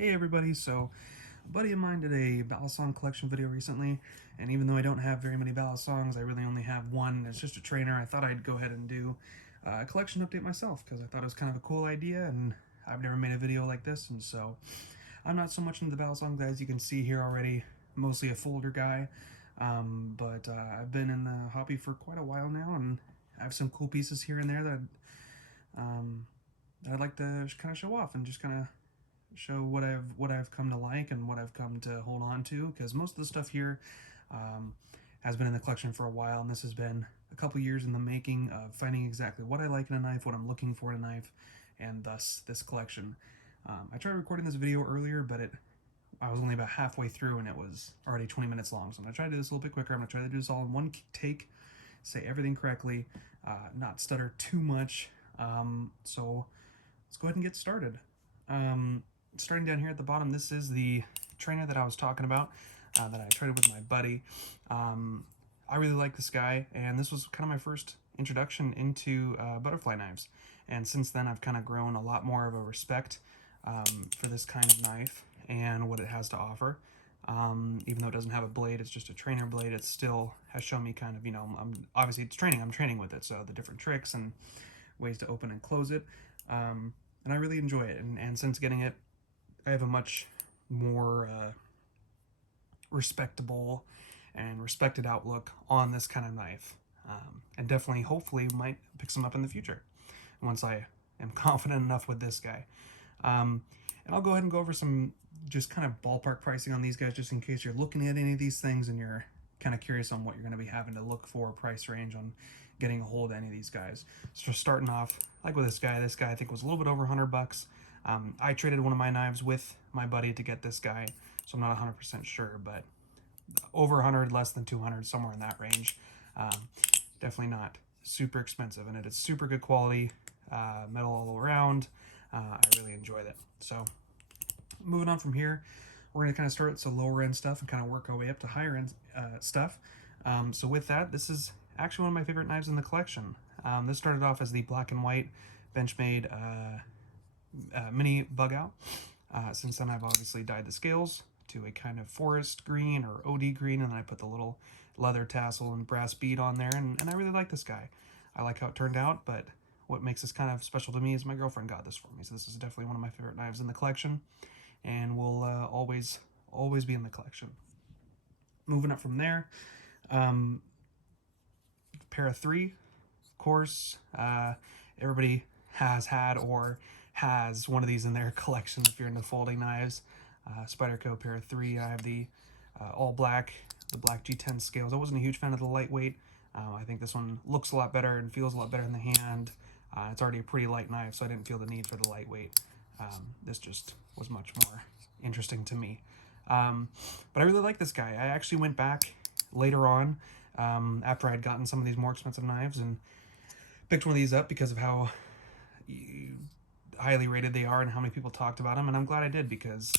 Hey everybody, so a buddy of mine did a Balisong collection video recently, and even though I don't have very many Balisongs, I really only have one. It's just a trainer. I thought I'd go ahead and do a collection update myself because I thought it was kind of a cool idea, and I've never made a video like this, and so I'm not so much into the Balisong guys. You can see here already, mostly a folder guy, but I've been in the hobby for quite a while now, and I have some cool pieces here and there um, that I'd like to kind of show off and just kind of show what I've come to like and what I've come to hold on to, because most of the stuff here um, has been in the collection for a while, and this has been a couple years in the making of finding exactly what I like in a knife, what I'm looking for in a knife, and thus this collection. I tried recording this video earlier, but I was only about halfway through and it was already 20 minutes long, so I'm going to try to do this a little bit quicker. I'm going to try to do this all in one take, say everything correctly, not stutter too much. So let's go ahead and get started. Starting down here at the bottom, this is the trainer that I was talking about that I traded with my buddy. I really like this guy, and this was kind of my first introduction into butterfly knives. And since then, I've kind of grown a lot more of a respect for this kind of knife and what it has to offer. Even though it doesn't have a blade, it's just a trainer blade, it still has shown me kind of, obviously it's training, I'm training with it, so the different tricks and ways to open and close it. And I really enjoy it. And since getting it, I have a much more respectable and respected outlook on this kind of knife. And definitely, hopefully, might pick some up in the future once I am confident enough with this guy. And I'll go ahead and go over some just kind of ballpark pricing on these guys, just in case you're looking at any of these things and you're kind of curious on what you're going to be having to look for price range on getting a hold of any of these guys. So starting off, like with this guy I think was a little bit over $100. I traded one of my knives with my buddy to get this guy, so I'm not 100% sure, but over 100, less than 200, somewhere in that range. Definitely not super expensive, and it is super good quality, metal all around. I really enjoyed it. So moving on from here, we're going to kind of start with some lower end stuff and kind of work our way up to higher end stuff. So with that, this is actually one of my favorite knives in the collection. This started off as the black and white Benchmade mini bug out. Since then, I've obviously dyed the scales to a kind of forest green or OD green, and then I put the little leather tassel and brass bead on there, and I really like this guy. I like how it turned out, but what makes this kind of special to me is my girlfriend got this for me, so this is definitely one of my favorite knives in the collection, and will always be in the collection. Moving up from there, Para 3, of course. Everybody has had or has one of these in their collection if you're into folding knives. Spyderco Para 3. I have the all black, the black G10 scales. I wasn't a huge fan of the lightweight. I think this one looks a lot better and feels a lot better in the hand. It's already a pretty light knife, so I didn't feel the need for the lightweight. This just was much more interesting to me. But I really like this guy. I actually went back later on after I'd gotten some of these more expensive knives and picked one of these up because of how highly rated they are and how many people talked about them, and I'm glad I did, because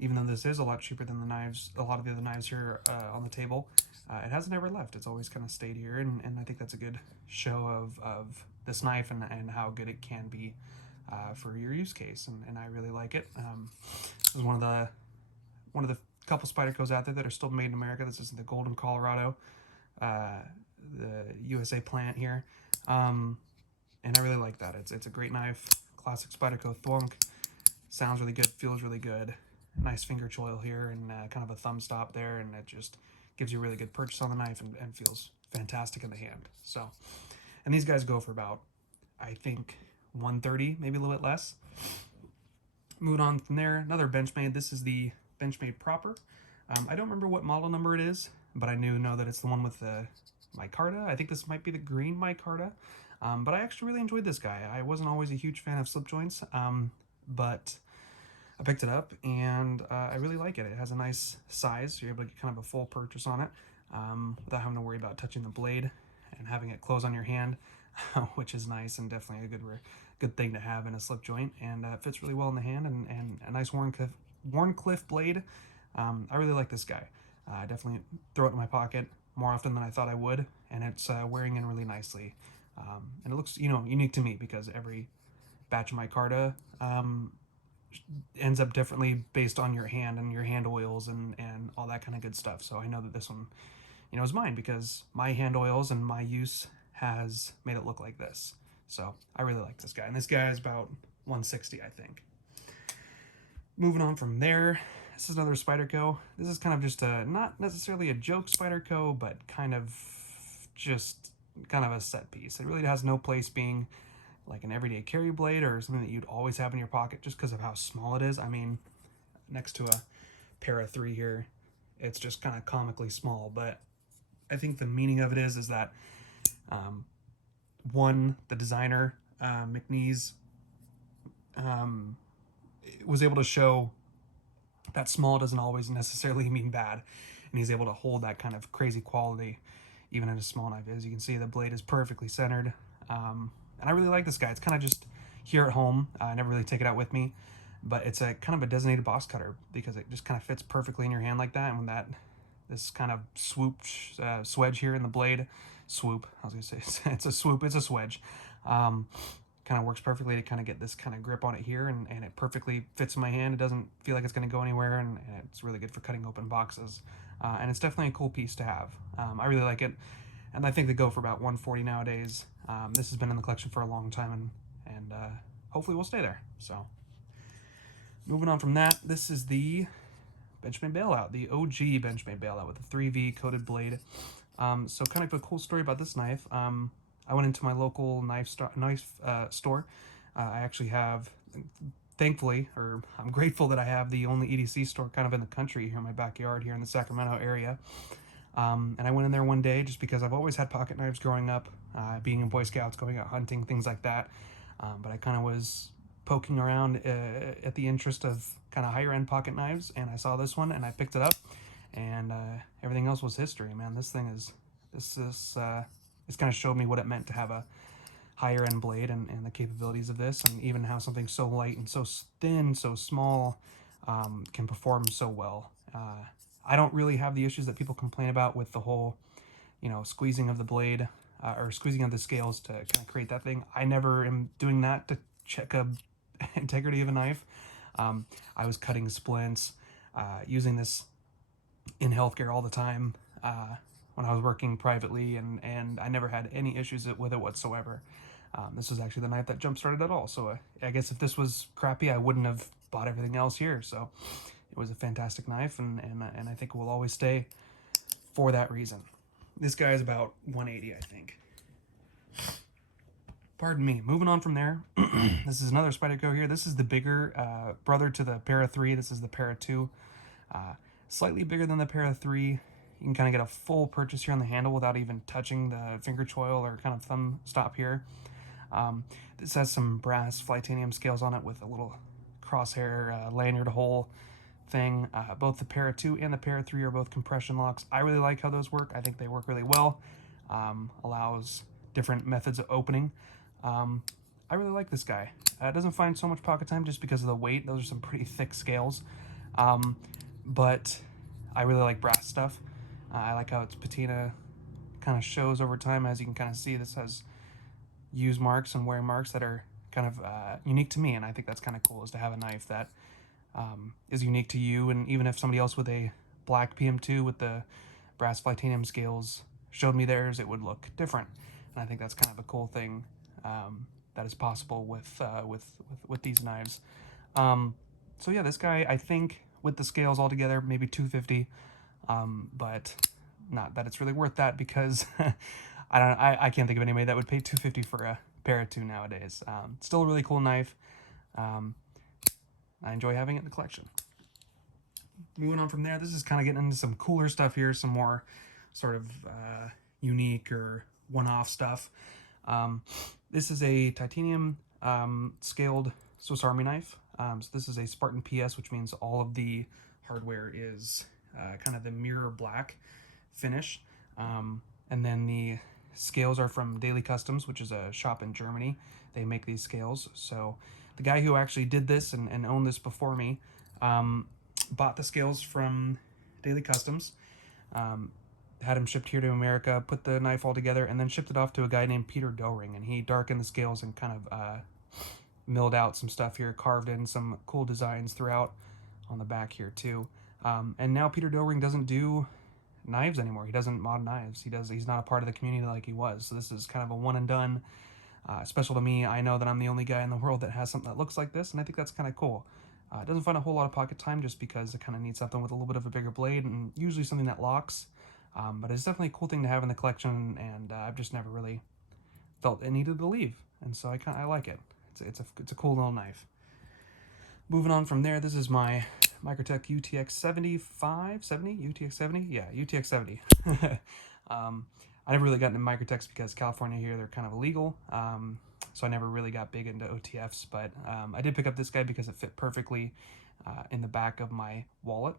even though this is a lot cheaper than the knives, a lot of the other knives here on the table, it hasn't ever left. It's always kind of stayed here, and I think that's a good show of this knife and how good it can be for your use case, and I really like it. This is one of the couple Spydercos out there that are still made in America. This is the Golden, Colorado, the USA plant here. And I really like that. It's a great knife. Classic Spyderco Thwunk. Sounds really good, feels really good. Nice finger choil here and kind of a thumb stop there, and it just gives you a really good purchase on the knife and feels fantastic in the hand. So, and these guys go for about, I think, 130, maybe a little bit less. Moving on from there, another Benchmade. This is the Benchmade Proper. I don't remember what model number it is, but I know that it's the one with the micarta. I think this might be the green micarta. But I actually really enjoyed this guy. I wasn't always a huge fan of slip joints, but I picked it up and I really like it. It has a nice size, so you're able to get kind of a full purchase on it without having to worry about touching the blade and having it close on your hand, which is nice and definitely a good thing to have in a slip joint. And it fits really well in the hand, and a nice Wharncliffe blade. I really like this guy. I definitely throw it in my pocket more often than I thought I would, and it's wearing in really nicely. And it looks, unique to me because every batch of micarta ends up differently based on your hand and your hand oils and all that kind of good stuff. So I know that this one, is mine because my hand oils and my use has made it look like this. So I really like this guy. And this guy is about 160, I think. Moving on from there, this is another Spyderco. This is kind of just not necessarily a joke Spyderco, but kind of a set piece. It really has no place being like an everyday carry blade or something that you'd always have in your pocket just because of how small it is. I mean, next to a Para 3 here, it's just kind of comically small, but I think the meaning of it is that one, the designer, McNeese, was able to show that small doesn't always necessarily mean bad, and he's able to hold that kind of crazy quality even in a small knife. As you can see, the blade is perfectly centered, and I really like this guy. It's kind of just here at home. I never really take it out with me, but it's a kind of a designated box cutter because it just kind of fits perfectly in your hand like that. And when this kind of swedge here in the blade, swoop, I was gonna say it's a swoop, it's a swedge, kind of works perfectly to kind of get this kind of grip on it here, and it perfectly fits in my hand. It doesn't feel like it's going to go anywhere, and it's really good for cutting open boxes, and it's definitely a cool piece to have. I really like it, and I think they go for about $140 nowadays. This has been in the collection for a long time, and hopefully will stay there. So moving on from that, this is the Benchmade Bailout, the OG Benchmade Bailout with the 3V coated blade. So kind of a cool story about this knife. I went into my local knife store. I actually have, thankfully, or I'm grateful that I have the only EDC store kind of in the country here in my backyard here in the Sacramento area. And I went in there one day just because I've always had pocket knives growing up, being in Boy Scouts, going out hunting, things like that. But I kind of was poking around at the interest of kind of higher end pocket knives, and I saw this one and I picked it up, and everything else was history, man. This thing is, it's kind of showed me what it meant to have a higher end blade and the capabilities of this, and even how something so light and so thin, so small, can perform so well. I don't really have the issues that people complain about with the whole, squeezing of the blade or squeezing of the scales to kind of create that thing. I never am doing that to check a integrity of a knife. I was cutting splints, using this in healthcare all the time, when I was working privately, and I never had any issues with it whatsoever. This was actually the knife that jump-started it all. So I guess if this was crappy, I wouldn't have bought everything else here. So it was a fantastic knife, and I think it will always stay for that reason. This guy is about 180, I think. Pardon me. Moving on from there, this is another Spyderco here. This is the bigger brother to the Para 3. This is the Para 2. Slightly bigger than the Para 3. You can kind of get a full purchase here on the handle without even touching the finger choil or kind of thumb stop here. This has some brass Flytanium scales on it with a little crosshair lanyard hole thing. Both the Para 2 and the Para 3 are both compression locks. I really like how those work. I think they work really well. Allows different methods of opening. I really like this guy. It doesn't find so much pocket time just because of the weight. Those are some pretty thick scales. But I really like brass stuff. I like how its patina kind of shows over time. As you can kind of see, this has use marks and wear marks that are kind of unique to me, and I think that's kind of cool, is to have a knife that is unique to you. And even if somebody else with a black PM2 with the brass Flytanium scales showed me theirs, it would look different. And I think that's kind of a cool thing that is possible with these knives. So yeah, this guy, I think with the scales all together, maybe $250, but not that it's really worth that, because I can't think of anybody that would pay $250 for a Para 2 nowadays. Still a really cool knife. I enjoy having it in the collection. Moving on from there, this is kind of getting into some cooler stuff here, some more sort of unique or one-off stuff. This is a titanium scaled Swiss Army knife. So this is a Spartan PS, which means all of the hardware is kind of the mirror black finish. And then the scales are from Daily Customs, which is a shop in Germany. They make these scales. So the guy who actually did this and owned this before me bought the scales from Daily Customs, had them shipped here to America, put the knife all together, and then shipped it off to a guy named Peter Doering, and he darkened the scales and kind of milled out some stuff here, carved in some cool designs throughout on the back here too. And now Peter Doering doesn't do knives anymore. He doesn't mod knives. He's not a part of the community like he was. So this is kind of a one and done. Special to me. I know that I'm the only guy in the world that has something that looks like this, and I think that's kind of cool. It doesn't find a whole lot of pocket time just because it kind of needs something with a little bit of a bigger blade, and usually something that locks. But it's definitely a cool thing to have in the collection, and I've just never really felt it needed to leave, and so I like it. It's a cool little knife. Moving on from there, this is my Microtech UTX 70, yeah, UTX 70. I never really got into Microtechs because California here, they're kind of illegal, so I never really got big into OTFs, but I did pick up this guy because it fit perfectly in the back of my wallet.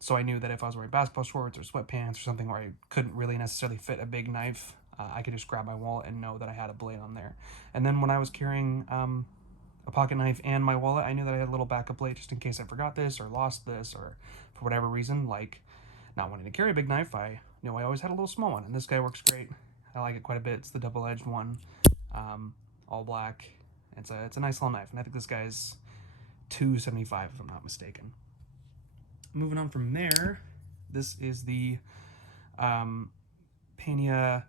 So I knew that if I was wearing basketball shorts or sweatpants or something where I couldn't really necessarily fit a big knife, I could just grab my wallet and know that I had a blade on there. And then when I was carrying a pocket knife and my wallet, I knew that I had a little backup blade just in case I forgot this or lost this or for whatever reason, like not wanting to carry a big knife, I knew I always had a little small one, and this guy works great. I like it quite a bit. It's the double-edged one, all black. It's a nice little knife, and I think this guy's $275 if I'm not mistaken. Moving on from there, this is the Pena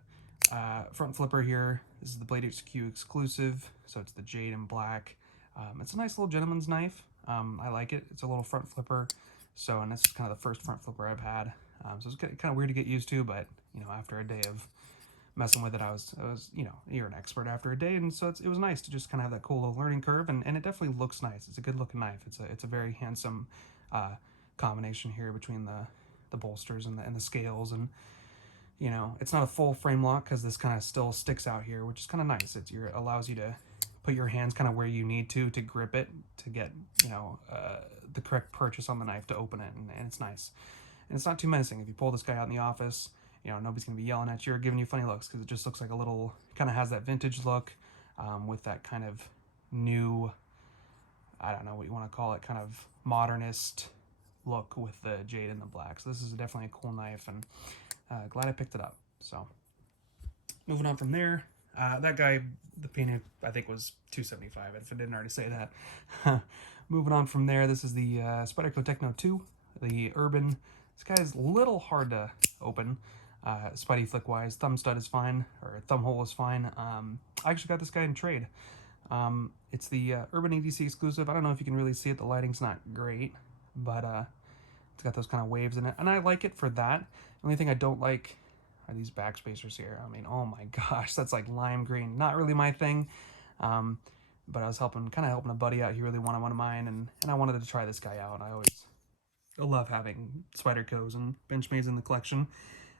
front flipper here. This is the Blade HQ exclusive, so it's the jade and black. It's a nice little gentleman's knife. I like it. It's a little front flipper, so, and this is kind of the first front flipper I've had. So it's kind of weird to get used to, but you know, after a day of messing with it, I was you know, you're an expert after a day, and so it was nice to just kind of have that cool little learning curve, and it definitely looks nice. It's a good looking knife. It's a very handsome combination here between the bolsters and the scales, and you know, it's not a full frame lock because this kind of still sticks out here, which is kind of nice. It allows you to put your hands kind of where you need to grip it to get, you know, the correct purchase on the knife to open it, and it's nice. And it's not too menacing. If you pull this guy out in the office, you know, nobody's going to be yelling at you or giving you funny looks because it just looks like a little, kind of has that vintage look with that kind of new, I don't know what you want to call it, kind of modernist look with the jade and the black. So this is definitely a cool knife, and glad I picked it up. So moving on from there, that guy, the Pena, I think was $275 if I didn't already say that. Moving on from there, this is the Spyderco Techno 2, the Urban. This guy is a little hard to open, Spidey flick wise. Thumb stud is fine, or thumb hole is fine. I actually got this guy in trade. It's the Urban EDC exclusive. I don't know if you can really see it. The lighting's not great, but it's got those kind of waves in it, and I like it for that. The only thing I don't like are these back spacers here. I mean, oh my gosh, that's like lime green. Not really my thing, but I was kind of helping a buddy out. He really wanted one of mine, and I wanted to try this guy out. I love having Spydercos and Benchmades in the collection,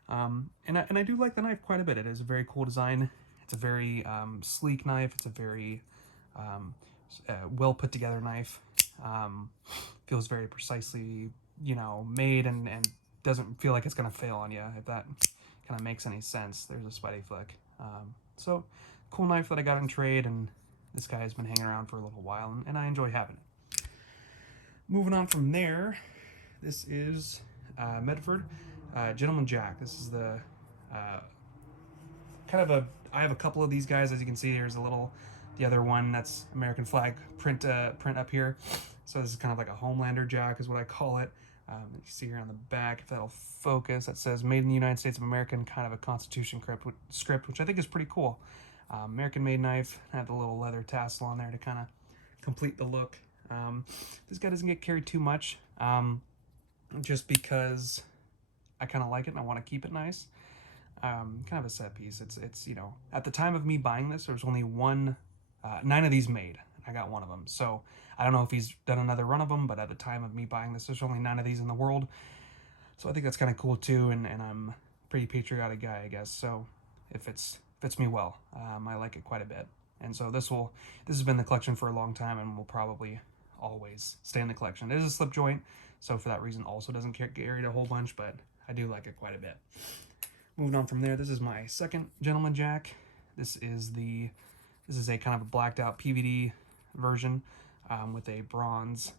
and I do like the knife quite a bit. It is a very cool design. It's a very sleek knife. It's a very well put together knife. Feels very precisely, you know, made, and doesn't feel like it's gonna fail on you, if that kind of makes any sense. There's a Spidey flick. So cool knife that I got in trade, and this guy has been hanging around for a little while, and I enjoy having it. Moving on from there, this is Medford Gentleman Jack. This is the I have a couple of these guys. As you can see, there's the other one that's American flag print up here. So this is kind of like a Homelander Jack is what I call it. You see here on the back, if that'll focus, that says "Made in the United States of America," and kind of a Constitution script, which I think is pretty cool. American-made knife. I have the little leather tassel on there to kind of complete the look. This guy doesn't get carried too much, just because I kind of like it and I want to keep it nice. Kind of a set piece. It's you know, at the time of me buying this, there was only 9 of these made. I got one of them, so I don't know if he's done another run of them, but at the time of me buying this, there's only 9 of these in the world. So I think that's kind of cool too, and I'm a pretty patriotic guy, I guess. So it fits me well. I like it quite a bit, and so this has been in the collection for a long time, and will probably always stay in the collection. It is a slip joint, so for that reason also doesn't get carried a whole bunch, but I do like it quite a bit. Moving on from there, this is my second Gentleman Jack. This is a kind of a blacked out PVD version with a bronze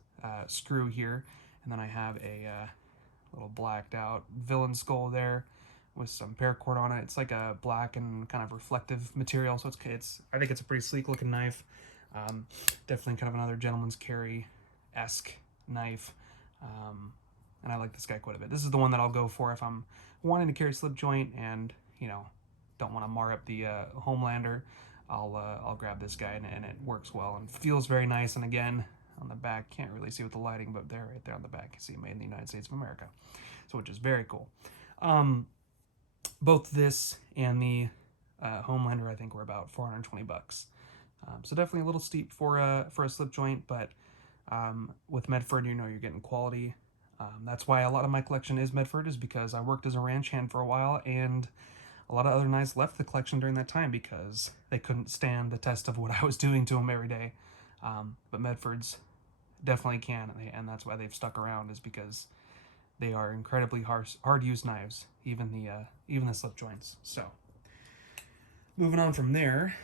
screw here, and then I have a little blacked out villain skull there with some paracord on it. It's like a black and kind of reflective material, so it's I think it's a pretty sleek looking knife. Definitely kind of another gentleman's carry-esque knife. And I like this guy quite a bit. This is the one that I'll go for if I'm wanting to carry slip joint and, you know, don't want to mar up the Homelander. I'll grab this guy, and it works well and feels very nice. And again, on the back, can't really see with the lighting, but there, right there on the back, you see made in the United States of America, so which is very cool. Both this and the Homelander, I think, were about $420. So definitely a little steep for a slip joint, but with Medford, you know you're getting quality. That's why a lot of my collection is Medford, is because I worked as a ranch hand for a while, and a lot of other knives left the collection during that time because they couldn't stand the test of what I was doing to them every day. But Medfords definitely can, and that's why they've stuck around, is because they are incredibly hard-used knives, even the slip joints. So, moving on from there,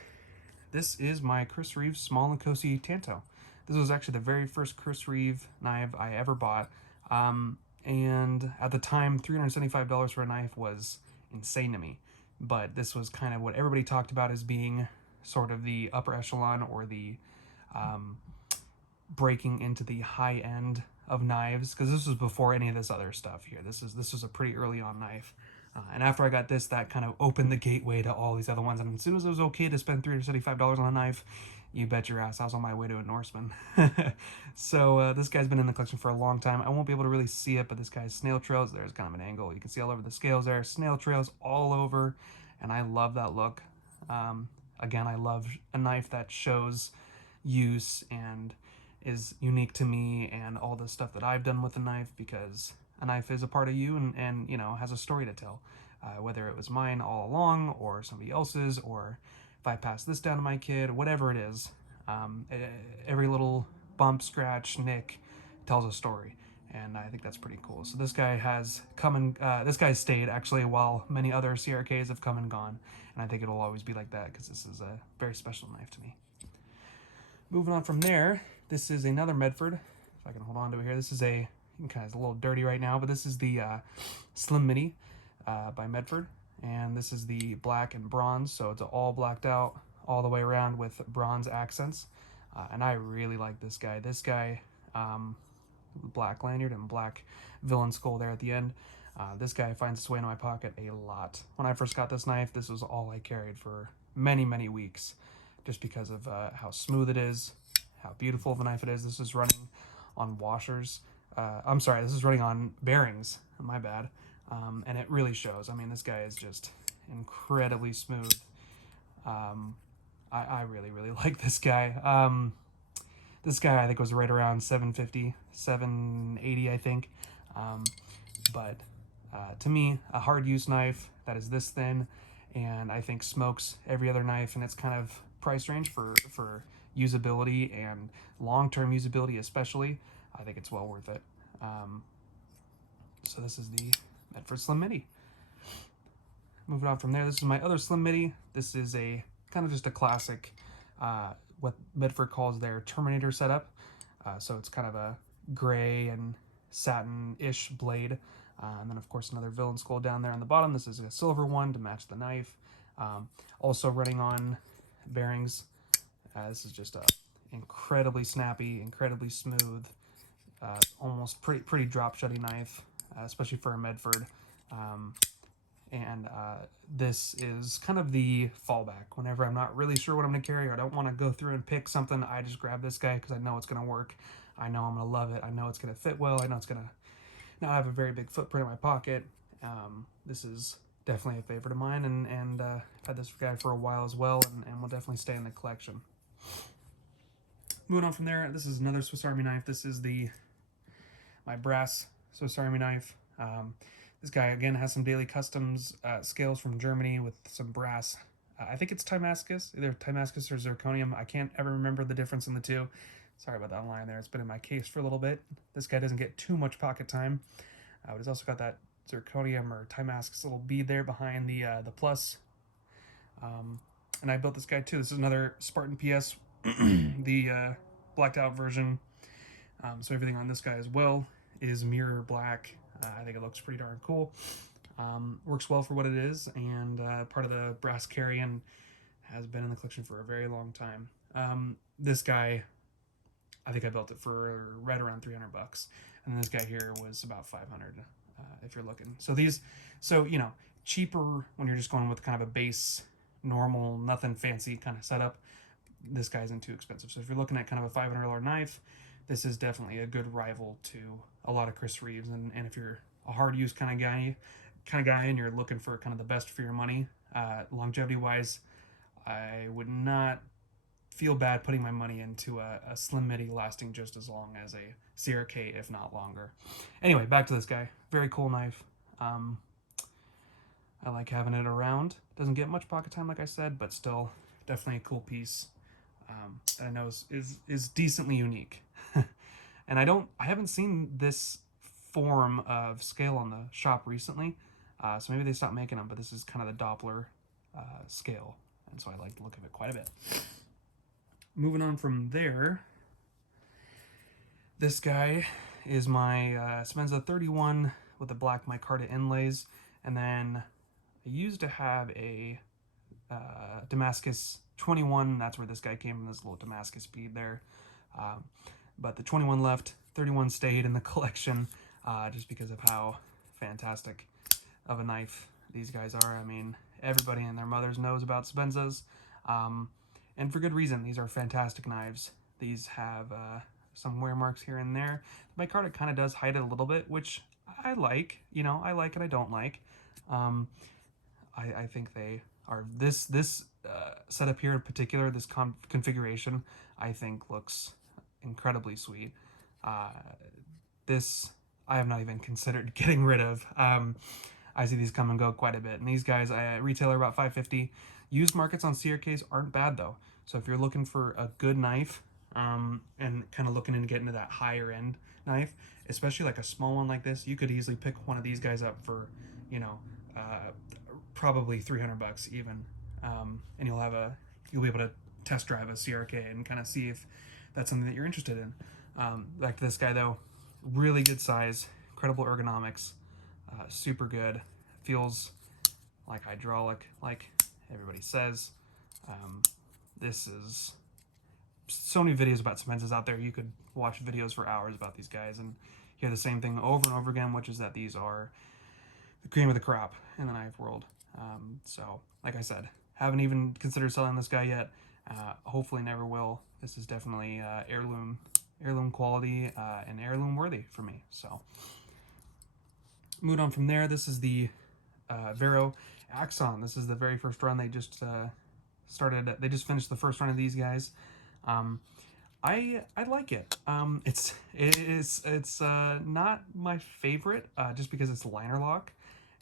this is my Chris Reeve Small & Cosi Tanto. This was actually the very first Chris Reeve knife I ever bought, and at the time, $375 for a knife was insane to me. But this was kind of what everybody talked about as being sort of the upper echelon, or the breaking into the high end of knives, because this was before any of this other stuff here. This was a pretty early on knife. And after I got this, that kind of opened the gateway to all these other ones. And as soon as it was okay to spend $375 on a knife, you bet your ass I was on my way to a Norseman. So this guy's been in the collection for a long time. I won't be able to really see it, but this guy's snail trails. There's kind of an angle. You can see all over the scales there. Snail trails all over, and I love that look. Again, I love a knife that shows use and is unique to me and all the stuff that I've done with a knife, because a knife is a part of you, and you know, has a story to tell. Whether it was mine all along or somebody else's, or if I pass this down to my kid, whatever it is, every little bump, scratch, nick tells a story, and I think that's pretty cool. So this guy has come and this guy stayed actually while many other CRKs have come and gone, and I think it'll always be like that because this is a very special knife to me. Moving on from there, this is another Medford. If I can hold on to it here, this is a kind of a little dirty right now, but this is the Slim Midi by Medford, and this is the black and bronze, so it's all blacked out all the way around with bronze accents, and I really like this guy. This guy, black lanyard and black villain skull there at the end. This guy finds its way into my pocket a lot. When I first got this knife, this was all I carried for many, many weeks, just because of how smooth it is, how beautiful of a knife it is. This is running on washers. I'm sorry, this is running on bearings. My bad. And it really shows. I mean, this guy is just incredibly smooth. I really, really like this guy. This guy, I think, was right around $750, $780, I think. But to me, a hard use knife that is this thin, and I think smokes every other knife in its kind of price range for usability and long-term usability especially, I think it's well worth it. So this is the Medford Slim Midi. Moving on from there, this is my other Slim Midi. This is a kind of just a classic, what Medford calls their Terminator setup. So it's kind of a gray and satin-ish blade. And then, of course, another villain skull down there on the bottom. This is a silver one to match the knife. Also running on bearings. This is just a incredibly snappy, incredibly smooth, almost pretty drop-shutty knife, especially for a Medford. And this is kind of the fallback. Whenever I'm not really sure what I'm going to carry, or I don't want to go through and pick something, I just grab this guy because I know it's going to work. I know I'm going to love it. I know it's going to fit well. I know it's going to not have a very big footprint in my pocket. This is definitely a favorite of mine, and I've had this guy for a while as well, and will definitely stay in the collection. Moving on from there, this is another Swiss Army knife. This is my brass Swiss Army knife. This guy, again, has some Daily Customs scales from Germany with some brass. I think it's Timascus, either Timascus or zirconium. I can't ever remember the difference in the two. Sorry about that line there. It's been in my case for a little bit. This guy doesn't get too much pocket time. But he's also got that zirconium or Timascus little bead there behind the plus. And I built this guy too. This is another Spartan PS, the blacked out version. So everything on this guy as well is mirror black. I think it looks pretty darn cool. Works well for what it is, and part of the brass carry, and has been in the collection for a very long time. this guy, I think I built it for right around 300 bucks. And this guy here was about 500 if you're looking. So these, so, you know, cheaper when you're just going with kind of a base, normal, nothing fancy kind of setup. This guy isn't too expensive. So if you're looking at kind of a $500 knife, this is definitely a good rival to a lot of Chris Reeves. And if you're a hard use kind of guy, and you're looking for kind of the best for your money, longevity wise, I would not feel bad putting my money into a Slim Midi lasting just as long as a Sierra K, if not longer. Anyway, back to this guy. Very cool knife. I like having it around. Doesn't get much pocket time, like I said, but still definitely a cool piece that I know is decently unique. And I haven't seen this form of scale on the shop recently, so maybe they stopped making them, but this is kind of the Doppler scale, and so I like the look of it quite a bit. Moving on from there, this guy is my Semenza 31 with the black micarta inlays, and then I used to have a Damascus 21. That's where this guy came from, this little Damascus bead there. But the 21 left, 31 stayed in the collection just because of how fantastic of a knife these guys are. I mean, everybody and their mothers knows about Semenzas. And for good reason. These are fantastic knives. These have some wear marks here and there. The micarta kind of does hide it a little bit, which I like. You know, I like and I don't like. I think they are this setup here in particular. This configuration, I think, looks incredibly sweet. This I have not even considered getting rid of. I see these come and go quite a bit, and these guys I retailer about $5.50. Used markets on CRKs aren't bad though. So if you're looking for a good knife and kind of looking into getting to that higher end knife, especially like a small one like this, you could easily pick one of these guys up for, you know, probably 300 bucks even, and you'll be able to test drive a CRK and kind of see if that's something that you're interested in. Back to this guy though, really good size, incredible ergonomics, super good, feels like hydraulic, like everybody says. This is so many videos about Semenzas out there. You could watch videos for hours about these guys and hear the same thing over and over again, which is that these are the cream of the crop in the knife world. So like I said, haven't even considered selling this guy yet. Hopefully never will. This is definitely heirloom quality and heirloom worthy for me. So moving on from there, this is the Vero Axon. This is the very first run. They just started. They just finished the first run of these guys. I like it. It's not my favorite just because it's liner lock,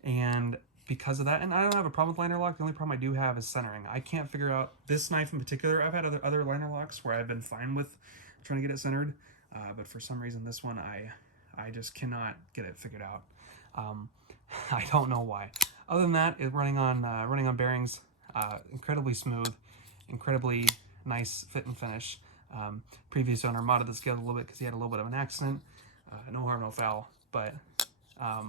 and because of that, and I don't have a problem with liner lock. The only problem I do have is centering. I can't figure out this knife in particular. I've had other liner locks where I've been fine with trying to get it centered, but for some reason this one I just cannot get it figured out. I don't know why. Other than that, it's running on bearings, incredibly smooth, incredibly nice fit and finish. Previous owner modded the scale a little bit because he had a little bit of an accident. No harm, no foul. But I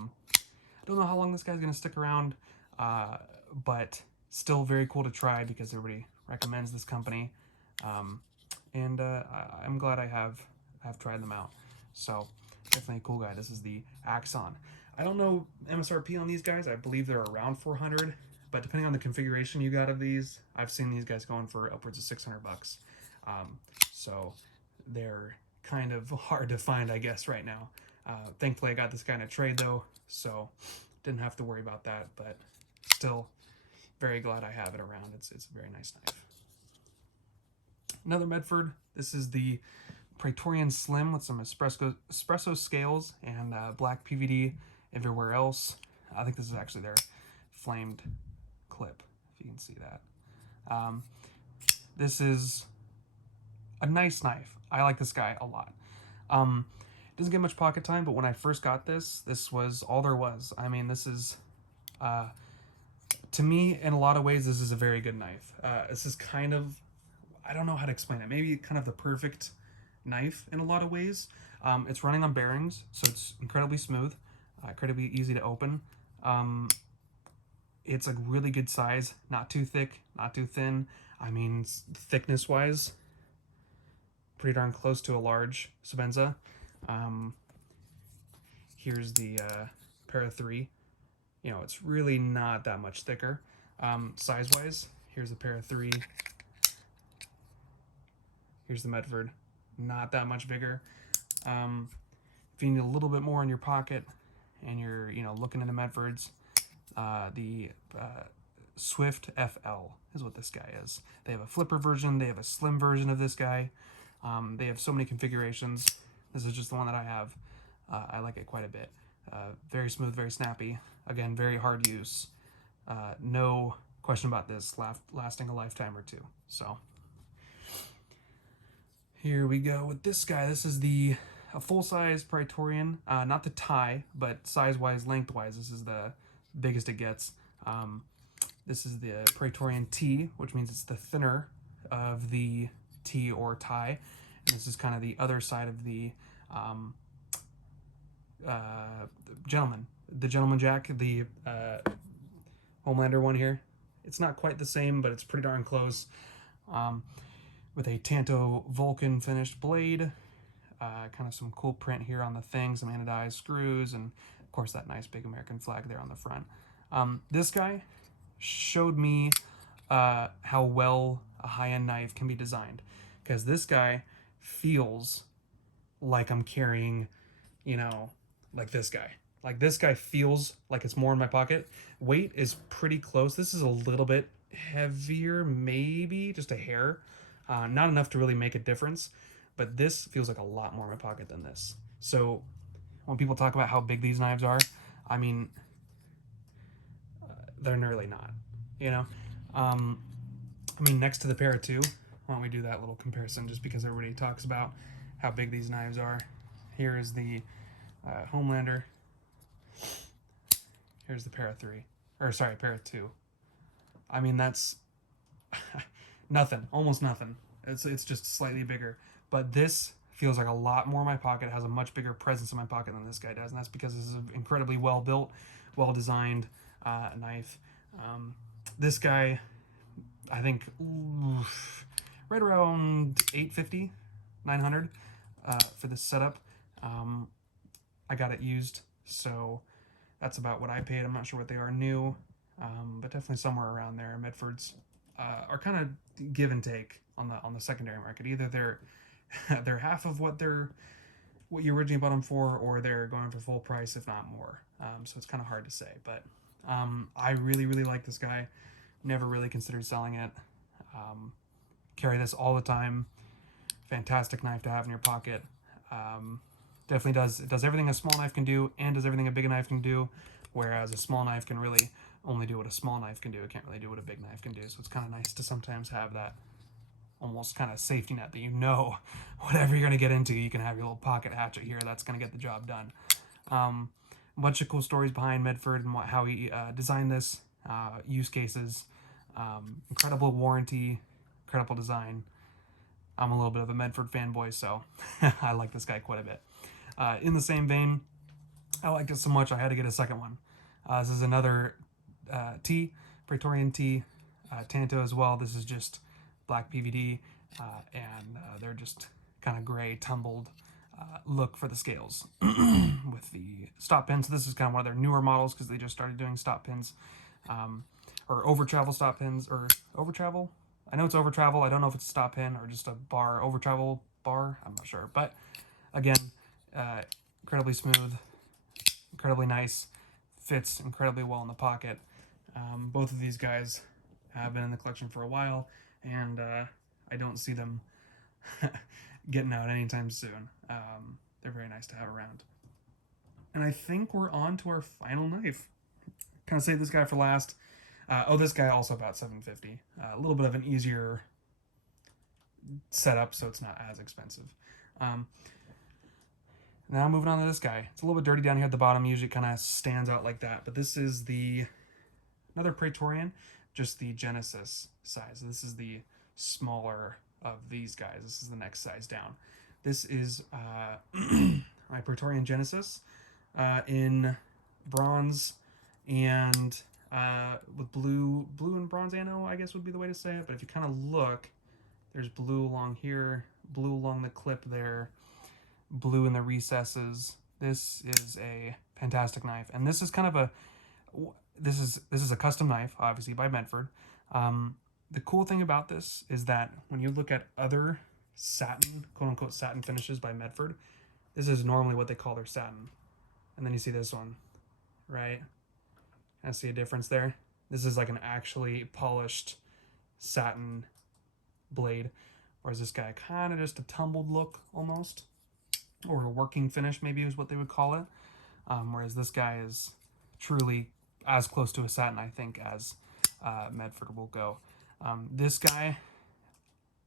don't know how long this guy's gonna stick around, but still very cool to try because everybody recommends this company, and I'm glad I have tried them out. So definitely a cool guy. This is the Axon. I don't know MSRP on these guys. I believe they're around 400, but depending on the configuration you got of these, I've seen these guys going for upwards of 600 bucks. So they're kind of hard to find, I guess, right now. Thankfully, I got this guy in a trade though, so didn't have to worry about that. But still, very glad I have it around. It's a very nice knife. Another Medford. This is the Praetorian Slim with some espresso scales and black PVD everywhere else. I think this is actually their flamed clip, if you can see that. This is a nice knife. I like this guy a lot. It doesn't get much pocket time, but when I first got this was all there was. I mean, this is, to me, in a lot of ways, this is a very good knife. This is kind of, I don't know how to explain it, maybe kind of the perfect knife in a lot of ways. It's running on bearings, so it's incredibly smooth, incredibly easy to open. It's a really good size, not too thick, not too thin. I mean, thickness wise, pretty darn close to a large Sebenza. Here's the Para 3. You know, it's really not that much thicker. Size-wise, here's the Para 3. Here's the Medford. Not that much bigger. If you need a little bit more in your pocket and you're, you know, looking into Medfords, the Swift FL is what this guy is. They have a flipper version. They have a slim version of this guy. They have so many configurations. This is just the one that I have. I like it quite a bit. Very smooth, very snappy. Again, very hard use. No question about this lasting a lifetime or two. So here we go with this guy. This is a full-size Praetorian. Not the tie, but size-wise, lengthwise, this is the biggest it gets. This is the Praetorian T, which means it's the thinner of the T or tie. And this is kind of the other side of the Gentleman. The Gentleman Jack, the Homelander one here. It's not quite the same, but it's pretty darn close. With a Tanto Vulcan finished blade. Kind of some cool print here on the thing, some anodized screws, and of course that nice big American flag there on the front. This guy showed me how well a high-end knife can be designed, because this guy feels like I'm carrying, you know, like this guy. Like this guy feels like it's more in my pocket. Weight is pretty close. This is a little bit heavier, maybe just a hair. Not enough to really make a difference, but this feels like a lot more in my pocket than this. So when people talk about how big these knives are, I mean, they're really not, you know? I mean, next to the Para 2, why don't we do that little comparison just because everybody talks about how big these knives are. Here is the Homelander. Here's the Para 3. Or sorry, Para 2. I mean, that's nothing, almost nothing. It's just slightly bigger. But this feels like a lot more in my pocket. It has a much bigger presence in my pocket than this guy does. And that's because this is an incredibly well-built, well-designed knife. This guy, I think, right around $850, $900 for this setup. I got it used, so that's about what I paid. I'm not sure what they are new, but definitely somewhere around there. Medfords are kind of give and take on the secondary market. Either they're half of what you originally bought them for, or they're going for full price, if not more. So it's kind of hard to say, but I really, really like this guy. Never really considered selling it. Carry this all the time. Fantastic knife to have in your pocket. Definitely does everything a small knife can do, and does everything a big knife can do, whereas a small knife can really only do what a small knife can do. It can't really do what a big knife can do. So it's kind of nice to sometimes have that almost kind of safety net that, you know, whatever you're going to get into, you can have your little pocket hatchet here that's going to get the job done. A bunch of cool stories behind Medford and how he designed this, use cases, incredible warranty, incredible design. I'm a little bit of a Medford fanboy, so I like this guy quite a bit. In the same vein, I liked it so much I had to get a second one. This is another T, Praetorian T, Tanto as well. This is just black PVD, and they're just kind of gray, tumbled look for the scales with the stop pins. So this is kind of one of their newer models because they just started doing stop pins, or over travel stop pins, or over travel. I know it's over travel. I don't know if it's a stop pin or just a bar, over travel bar. I'm not sure, but again, incredibly smooth, incredibly nice, fits incredibly well in the pocket. Both of these guys have been in the collection for a while, and I don't see them getting out anytime soon. They're very nice to have around. And I think we're on to our final knife. Kind of save this guy for last. This guy also about $750. A little bit of an easier setup, so it's not as expensive. Now moving on to this guy. It's a little bit dirty down here at the bottom. Usually kind of stands out like that, but this is another Praetorian, just the Genesis size. This is the smaller of these guys. This is the next size down. This is my Praetorian Genesis in bronze and with blue and bronze anno, I guess would be the way to say it. But if you kind of look, there's blue along here, blue along the clip there, blue in the recesses. This is a fantastic knife, and this is kind of a this is a custom knife, obviously by Medford. The cool thing about this is that when you look at other satin, quote unquote satin finishes by Medford, this is normally what they call their satin. And then you see this one, right? I see a difference there. This is like an actually polished satin blade, whereas this guy kind of just a tumbled look almost, or a working finish maybe is what they would call it. Whereas this guy is truly as close to a satin, I think, as Medford will go. This guy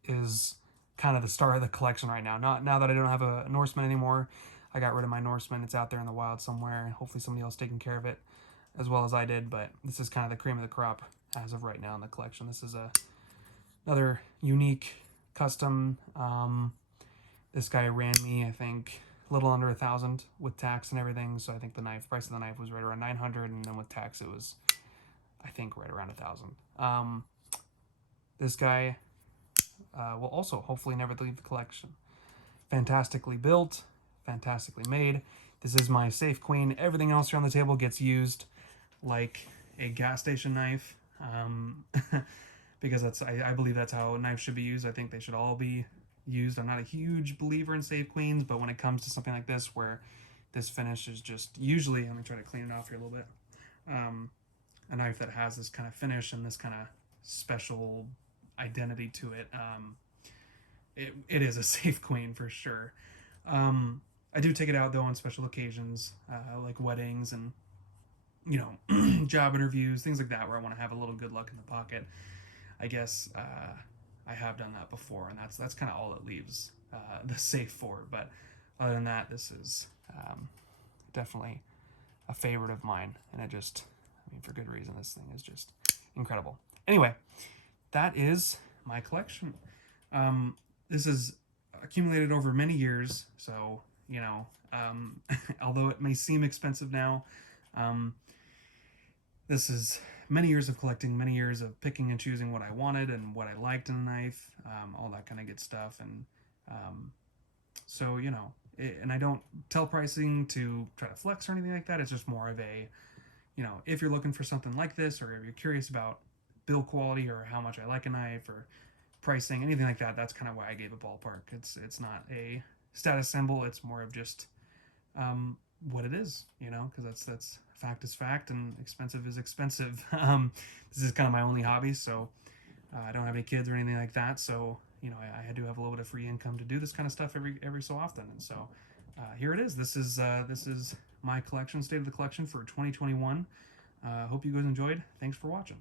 is kind of the star of the collection right now. Not now that I don't have a Norseman anymore. I got rid of my Norseman. It's out there in the wild somewhere. Hopefully somebody else taking care of it as well as I did. But this is kind of the cream of the crop as of right now in the collection. This is another unique custom. This guy ran me, I think, a little under $1,000 with tax and everything. So I think the price of the knife was right around $900, and then with tax it was, I think, right around $1,000. This guy will also hopefully never leave the collection. Fantastically built, fantastically made. This is my safe queen. Everything else here on the table gets used like a gas station knife, because I believe that's how knives should be used. I think they should all be used. I'm not a huge believer in safe queens, but when it comes to something like this where this finish is just usually, let me try to clean it off here a little bit, a knife that has this kind of finish and this kind of special identity to it, it is a safe queen for sure. I do take it out though on special occasions, like weddings and, you know, job interviews, things like that, where I want to have a little good luck in the pocket. I guess I have done that before, and that's kind of all it leaves the safe for. But other than that, this is definitely a favorite of mine, and I mean, for good reason. This thing is just incredible. Anyway, that is my collection. This is accumulated over many years, so, you know, although it may seem expensive now, this is many years of collecting, many years of picking and choosing what I wanted and what I liked in a knife, all that kind of good stuff. And so, you know, and I don't tell pricing to try to flex or anything like that. It's just more of a, you know, if you're looking for something like this, or if you're curious about build quality or how much I like a knife or pricing, anything like that, that's kind of why I gave a ballpark. It's not a status symbol. It's more of just what it is, you know, because that's fact is fact and expensive is expensive. This is kind of my only hobby, so I don't have any kids or anything like that, so, you know, I do have a little bit of free income to do this kind of stuff every so often. And so here it is. This is my collection, state of the collection for 2021. Hope you guys enjoyed. Thanks for watching.